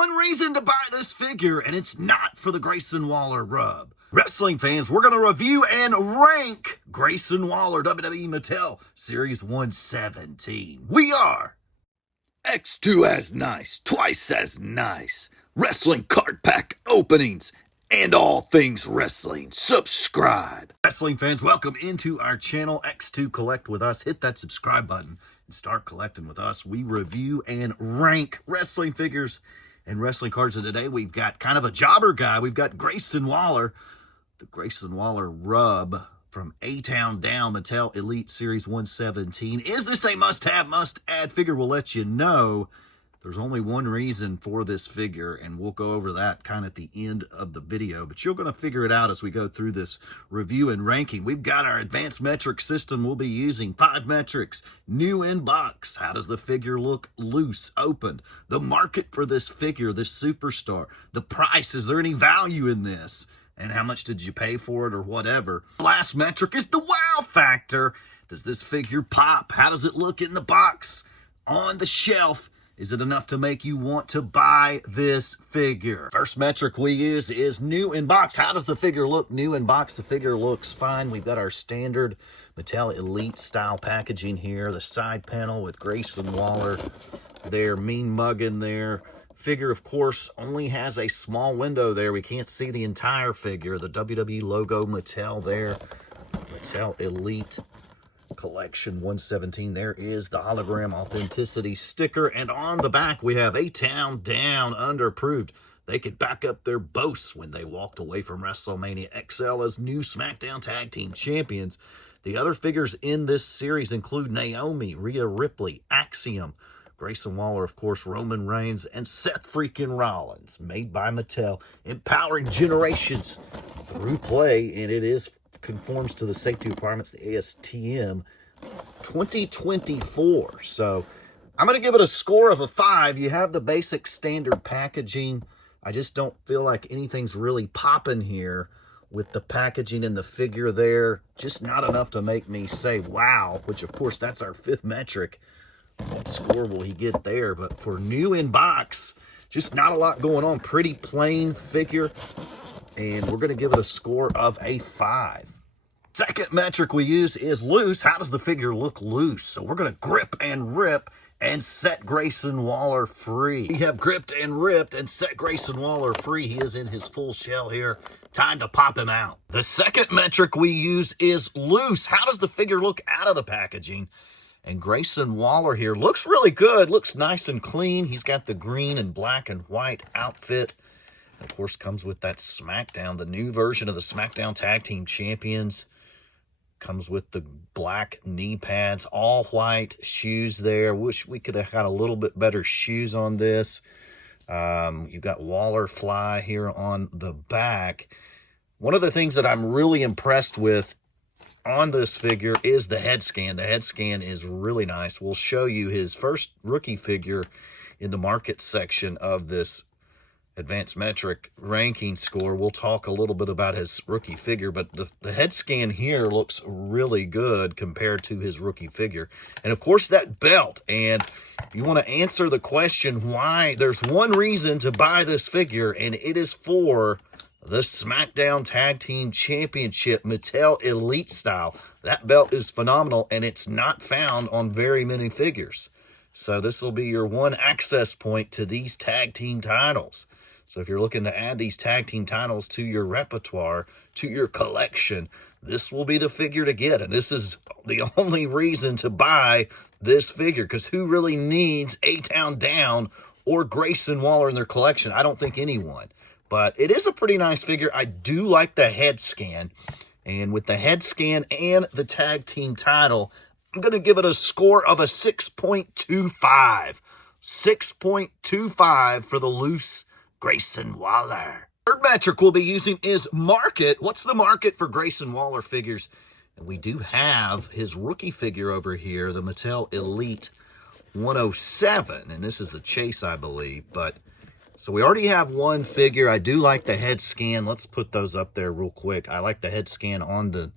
one reason to buy this figure, and it's not for the Grayson Waller rub. Wrestling fans, we're going to review and rank Grayson Waller WWE Mattel Series 117. We are X2 as nice, twice as nice, wrestling card pack openings, and all things wrestling. Subscribe. Wrestling fans, welcome into our channel, X2 Collect with us. Hit that subscribe button and start collecting with us. We review and rank wrestling figures and wrestling cards. And today we've got kind of a jobber guy. We've got Grayson Waller, the Grayson Waller rub from A-Town Down, Mattel Elite Series 117. Is this a must-have, must-add figure? We'll let you know. There's only one reason for this figure, and we'll go over that kind of at the end of the video, but you're going to figure it out as we go through this review and ranking. We've got our advanced metric system we'll be using. 5 metrics, new in box. How does the figure look loose, opened? The market for this figure, this superstar. The price, is there any value in this? And how much did you pay for it or whatever? The last metric is the wow factor. Does this figure pop? How does it look in the box, on the shelf? Is it enough to make you want to buy this figure? First metric we use is new in box. How does the figure look new in box? The figure looks fine. We've got our standard Mattel Elite style packaging here. The side panel with Grayson Waller there, mean mugging there. Figure, of course, only has a small window there. We can't see the entire figure. The WWE logo, Mattel there. Mattel Elite Collection 117. There is the hologram authenticity sticker, and on the back we have A-Town Down underproved. They could back up their boasts when they walked away from WrestleMania XL as new SmackDown Tag Team Champions. The other figures in this series include Naomi, Rhea Ripley, Axiom, Grayson Waller, of course, Roman Reigns, and Seth freaking Rollins, made by Mattel, empowering generations through play, and it conforms to the safety requirements, the ASTM 2024. So I'm going to give it a score of a 5. You have the basic standard packaging. I just don't feel like anything's really popping here with the packaging and the figure there. Just not enough to make me say wow, which of course that's our 5th metric. What score will he get there? But for new in box, just not a lot going on. Pretty plain figure. And we're going to give it a score of a 5. Second metric we use is loose. How does the figure look loose? So we're going to grip and rip and set Grayson Waller free. We have gripped and ripped and set Grayson Waller free. He is in his full shell here. Time to pop him out. The second metric we use is loose. How does the figure look out of the packaging? And Grayson Waller here looks really good. Looks nice and clean. He's got the green and black and white outfit. Of course, comes with that SmackDown, the new version of the SmackDown Tag Team Champions. Comes with the black knee pads, all white shoes there. Wish we could have had a little bit better shoes on this. You've got Waller fly here on the back. One of the things that I'm really impressed with on this figure is the head scan. The head scan is really nice. We'll show you his first rookie figure in the market section of this advanced metric ranking score. We'll talk a little bit about his rookie figure, but the head scan here looks really good compared to his rookie figure. And of course that belt, and you want to answer the question why. There's one reason to buy this figure, and it is for the SmackDown Tag Team Championship Mattel Elite style. That belt is phenomenal, and it's not found on very many figures. So this will be your one access point to these tag team titles. So if you're looking to add these tag team titles to your repertoire, to your collection, this will be the figure to get. And this is the only reason to buy this figure, because who really needs A-Town Down or Grayson Waller in their collection? I don't think anyone. But it is a pretty nice figure. I do like the head scan. And with the head scan and the tag team title, I'm going to give it a score of a 6.25. 6.25 for the loose Grayson Waller. Third metric we'll be using is market. What's the market for Grayson Waller figures? And we do have his rookie figure over here, the Mattel Elite 107. And this is the chase, I believe. But so we already have one figure. I do like the head scan. Let's put those up there real quick. I like the head scan on the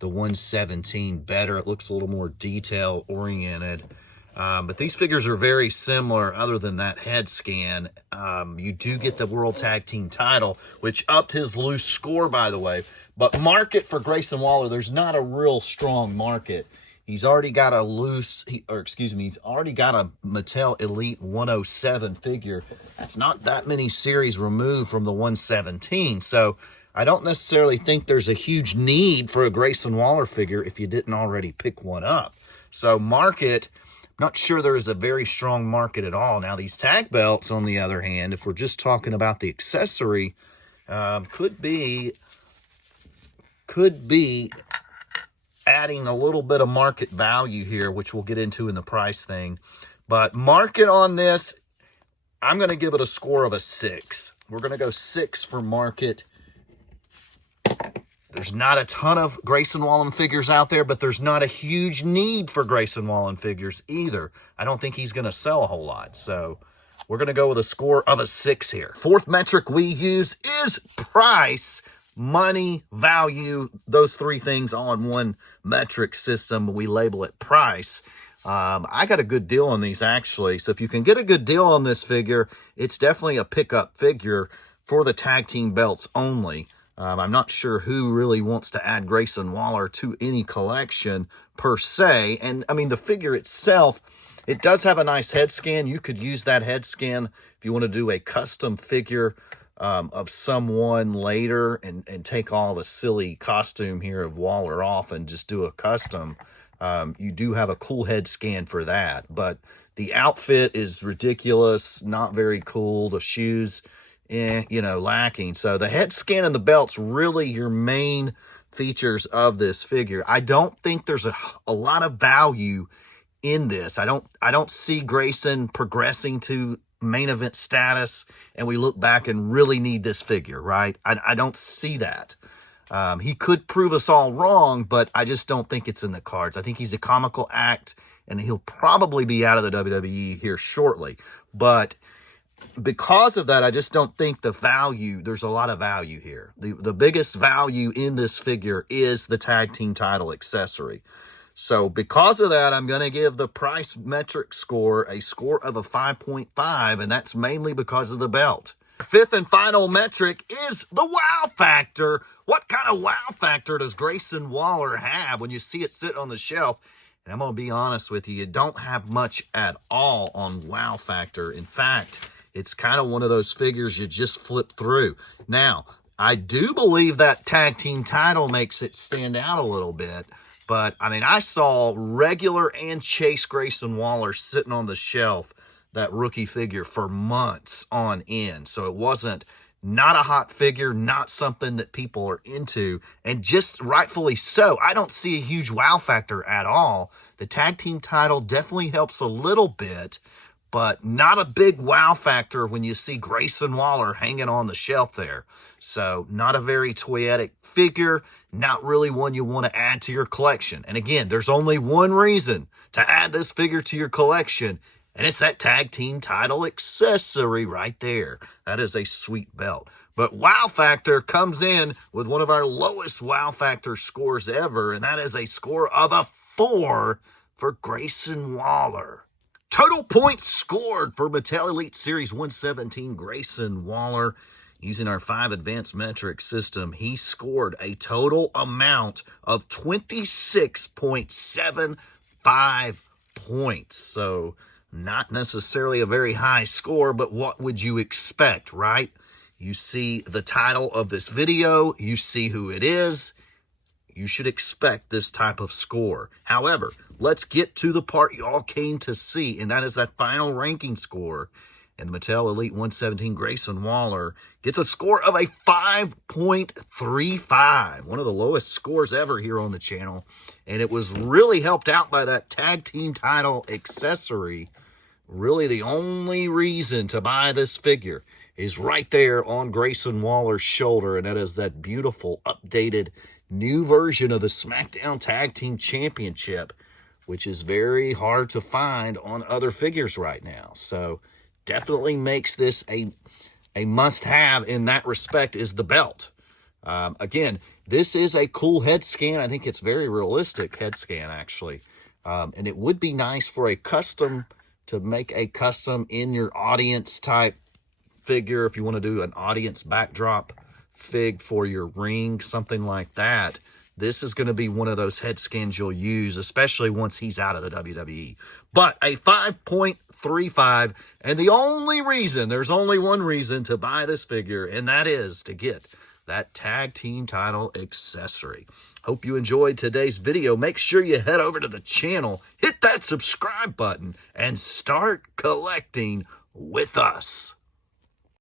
117 better. It looks a little more detail oriented. But these figures are very similar other than that head scan. You do get the World Tag Team title, which upped his loose score, by the way. But market for Grayson Waller, there's not a real strong market. He's already got a he's already got a Mattel Elite 107 figure. That's not that many series removed from the 117. So I don't necessarily think there's a huge need for a Grayson Waller figure if you didn't already pick one up. So market, not sure there is a very strong market at all. Now, these tag belts, on the other hand, if we're just talking about the accessory, could be adding a little bit of market value here, which we'll get into in the price thing. But market on this, I'm going to give it a score of a 6. We're going to go 6 for market. There's not a ton of Grayson Waller figures out there, but there's not a huge need for Grayson Waller figures either. I don't think he's going to sell a whole lot. So we're going to go with a score of a 6 here. Fourth metric we use is price. Money, value, those three things all in one metric system. We label it price. I got a good deal on these, actually. So if you can get a good deal on this figure, it's definitely a pickup figure for the tag team belts only. I'm not sure who really wants to add Grayson Waller to any collection per se. And I mean, the figure itself, it does have a nice head scan. You could use that head scan if you want to do a custom figure of someone later and take all the silly costume here of Waller off and just do a custom. You do have a cool head scan for that, but the outfit is ridiculous, not very cool. The shoes, lacking. So the head scan and the belt's really your main features of this figure. I don't think there's a lot of value in this. I don't see Grayson progressing to main event status and we look back and really need this figure, right? I don't see that. He could prove us all wrong, but I just don't think it's in the cards. I think he's a comical act and he'll probably be out of the WWE here shortly. But because of that, I just don't think there's a lot of value here. The biggest value in this figure is the tag team title accessory. So because of that, I'm going to give the price metric score a score of a 5.5, and that's mainly because of the belt. Fifth and final metric is the wow factor. What kind of wow factor does Grayson Waller have when you see it sit on the shelf? And I'm going to be honest with you, you don't have much at all on wow factor. In fact, it's kind of one of those figures you just flip through. Now, I do believe that tag team title makes it stand out a little bit. But, I mean, I saw regular and Chase Grayson Waller sitting on the shelf, that rookie figure, for months on end. So it wasn't not a hot figure, not something that people are into, and just rightfully so. I don't see a huge wow factor at all. The tag team title definitely helps a little bit, but not a big wow factor when you see Grayson Waller hanging on the shelf there. So not a very toyetic figure, not really one you want to add to your collection. And again, there's only one reason to add this figure to your collection, and it's that tag team title accessory right there. That is a sweet belt. But wow factor comes in with one of our lowest wow factor scores ever, and that is a score of a 4 for Grayson Waller. Total points scored for Mattel Elite Series 117 Grayson Waller. Using our 5 advanced metric system, he scored a total amount of 26.75 points. So not necessarily a very high score, but what would you expect, right? You see the title of this video, you see who it is, you should expect this type of score. However, let's get to the part you all came to see, and that is that final ranking score. And the Mattel Elite 117 Grayson Waller gets a score of a 5.35, one of the lowest scores ever here on the channel. And it was really helped out by that tag team title accessory. Really the only reason to buy this figure is right there on Grayson Waller's shoulder, and that is that beautiful updated new version of the SmackDown Tag Team Championship, which is very hard to find on other figures right now. So definitely makes this a must-have in that respect is the belt. Again, this is a cool head scan. I think it's very realistic head scan, actually. And it would be nice for a custom, to make a custom in your audience type figure. If you want to do an audience backdrop fig for your ring, something like that, this is going to be one of those head scans you'll use, especially once he's out of the WWE. But a 5.35, and the only reason, there's only one reason to buy this figure, and that is to get that tag team title accessory. Hope you enjoyed today's video. Make sure you head over to the channel, hit that subscribe button, and start collecting with us.